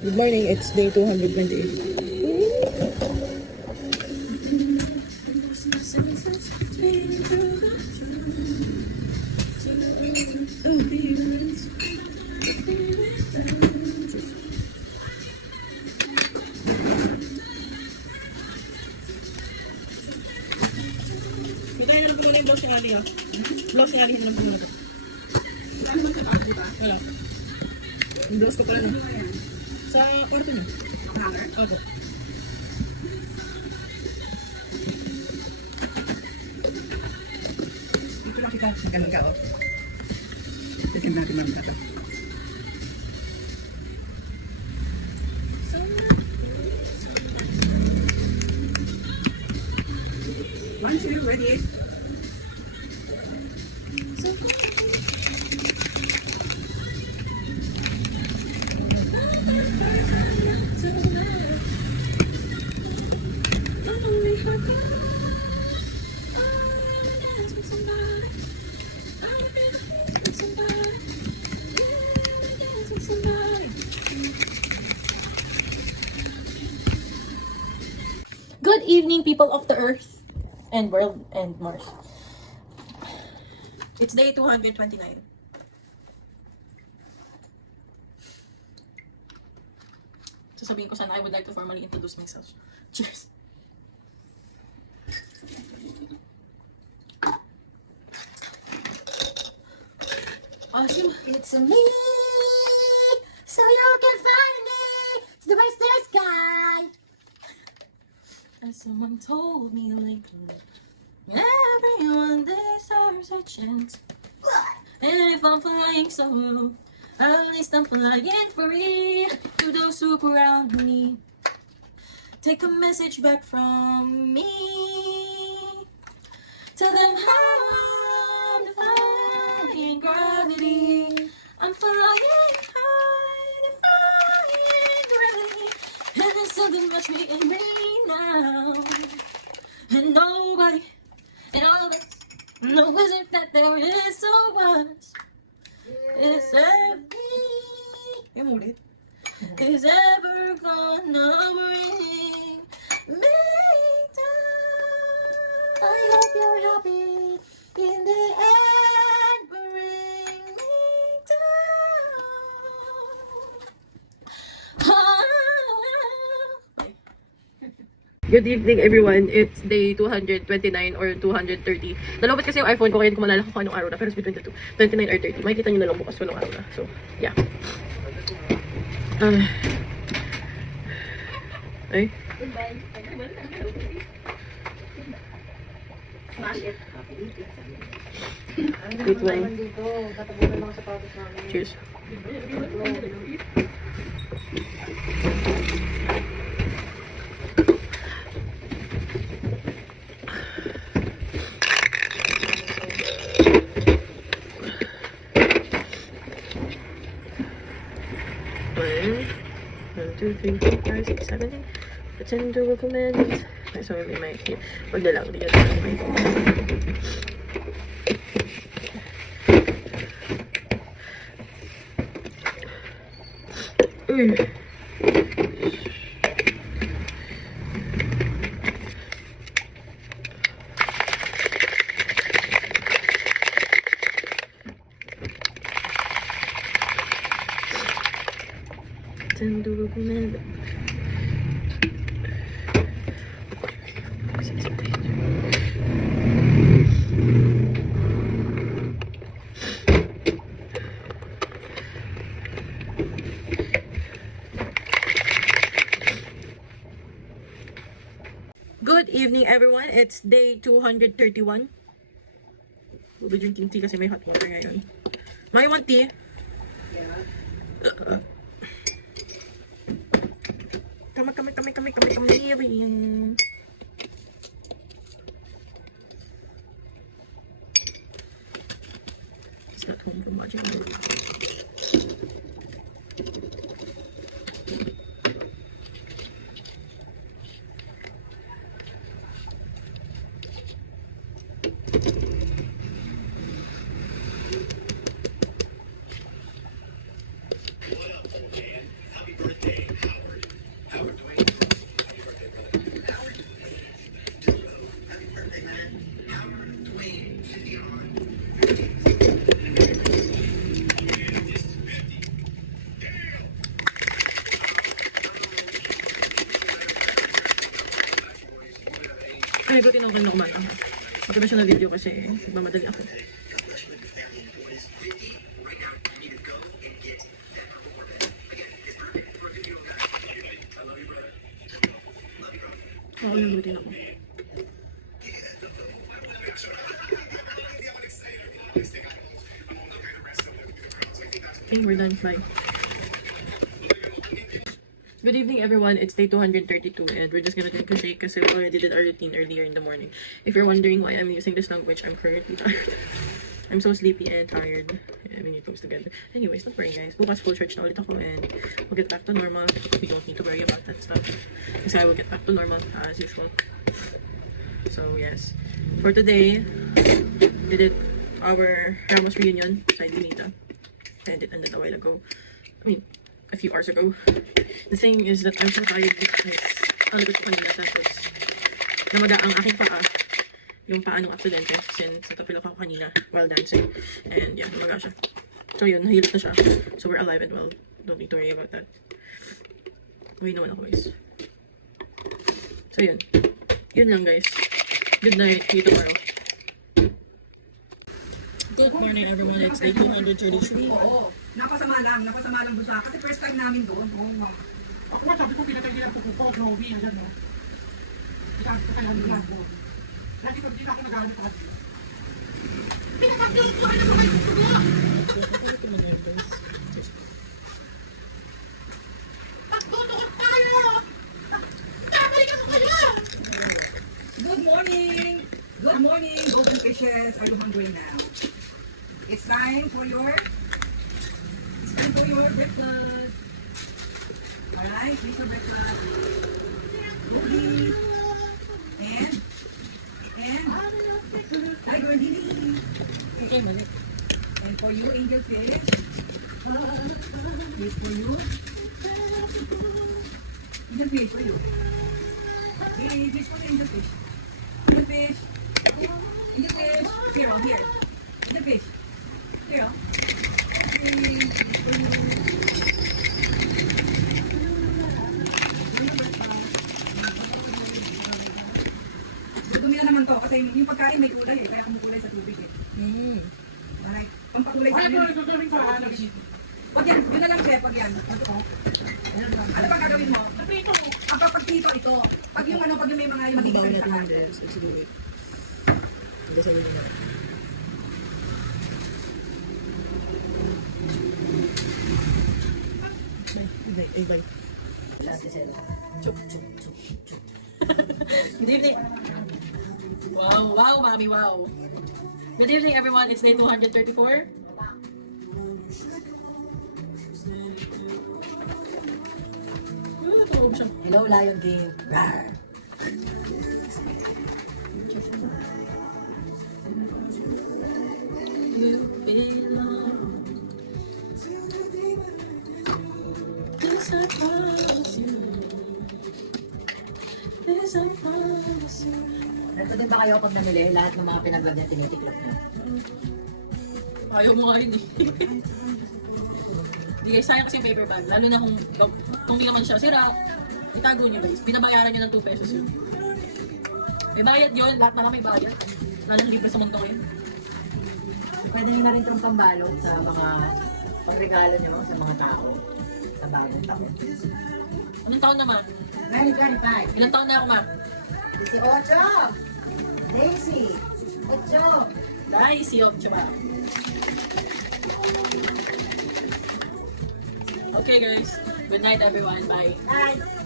Good morning, it's day 228. Hintay na lang po muna yung blouse ni Ali, ah. Blouse ni Ali, hindi lang po muna ito. Ano man sa bago, diba? Wala. Yung blouse ko pala na. Sa kwarto niyo. Hanger? Opo. Dito lang kita. Magaling ka, oh. Tignan natin naman ka. Once you're ready, Good evening, people of the earth and world and Mars. It's day 229. Sasabihin ko sana I would like to formally introduce myself. Cheers. Awesome. It's me, so you can find me. It's the western sky. As someone told me lately, everyone deserves a chance. And if I'm flying solo, at least I'm flying free. To those who surround me, take a message back from me. Tell them how I'm defying gravity. I'm flying high, defying gravity. And there's something much me in me now. And nobody, and all of us, knows it that there is so much. Is is ever gonna bring me down. I hope you're happy in the end. Bring me down. Good evening, everyone. It's day 229 or 230. Nalobot kasi yung iPhone ko, kaya hindi ko malala kung anong araw na. Pero it's between the two. 29 or 30. Makikita nyo na lang bukas kung anong araw na. So, yeah. Ay. smash it. Wait lang. Cheers. One, two, three, four, five, six, seven, eight. Pretend to recommend it. Ay, sorry, may mic here. Wag na lang. Hindi na lang may mic. Uy. Pretend to recommend it. Good evening, everyone. It's day 231. We'll be drinking tea kasi may hot water ngayon. May want tea? Yeah. Come here. He's not home from watching a movie. What up, old man? Happy birthday. Ay, buti nung kanina umaga ha. Okay ba siya na video kasi mamadali ako. Oo, yung buti na ako. Okay, we're done. Bye. Good evening, everyone. It's day 232, and we're just gonna take a shake kasi we already did our routine earlier in the morning. If you're wondering why I'm using this language, I'm currently tired. I'm so sleepy and tired. Yeah, we need those together. Anyways, don't worry, guys. Bukas full church na ulit ako, and we'll get back to normal. We don't need to worry about that stuff. Kasi I will get back to normal as usual. So, yes. For today, we did our Ramos reunion by Dinita. And it ended a while ago. I mean, a few hours ago. The thing is that I'm so tired because ang lagot ko kanina tapos namaga ang aking paa. Yung paa ng aksidente since natapilok ako kanina while dancing. And yeah, namaga siya. So yun, nahilot na siya. So we're alive and well. Don't need to worry about that. Uwi naman ako guys. So yun. Yun lang guys. Good night. See you tomorrow. Good morning everyone. It's day 233. Oo. Napasama lang doon sa, kasi first time namin doon. Oo, ma'am. Ako nga sabi ko pinatay nila po ko, Chloe, ayan no. Kaya nila po. Lagi ko hindi na ako nagalit sa kanila. Pinatay ko ano mo kayo kuya? Pagtutukot tayo! Babalikan mo kayo! Good morning! Good morning, golden fishes. Are you hungry now? It's time for your breakfast. Alright, here's your breakfast. Goldie. And Tiger Lily. Okay, mali. And for you, angel fish. This for you. Angel fish for you. Hey, this for angel fish. Angel fish. Angel fish. Here, oh, here. Angel fish. Here, oh. Hey, this for you. Dumi na naman to kasi yung pagkain may kulay eh, kaya kumukulay sa tubig eh. Alright, pampatulay sa Ay, amin. ito gagawin ko, ano? Pag yan, yun na lang chef, pag yan. Ano ba gagawin mo? Napito! Ang pag dito, ito. Pag yung ano, pag yung may mga magiging sa akin. Let's do it. Hindi sa na. Ay, bye. Good evening. Wow, mommy, wow. Good evening, everyone. It's day 234. Tulog siya. Hello, Lion King. Rawr. You belong. This I promise you. This I promise you. Ito din ba kayo pag namili, lahat ng mga pinag-vlog niya tinitiklop niya? Ayaw mo nga yun eh. Hindi guys, sayang kasi yung paper bag. Lalo na kung hindi naman siya sira, itago niyo guys. Pinabayaran niyo ng 2 pesos yun. May bayad yun, lahat na may bayad. Lalo libre sa mundo ngayon. Pwede nyo na rin itong pambalot sa mga pagregalo nyo sa mga tao sa bagong taon. Anong taon naman? 2025. Ilang taon na ako ma? 18! Daisy! 8! Dahil si Yob, tsaba. Okay guys, good night everyone, bye. Bye!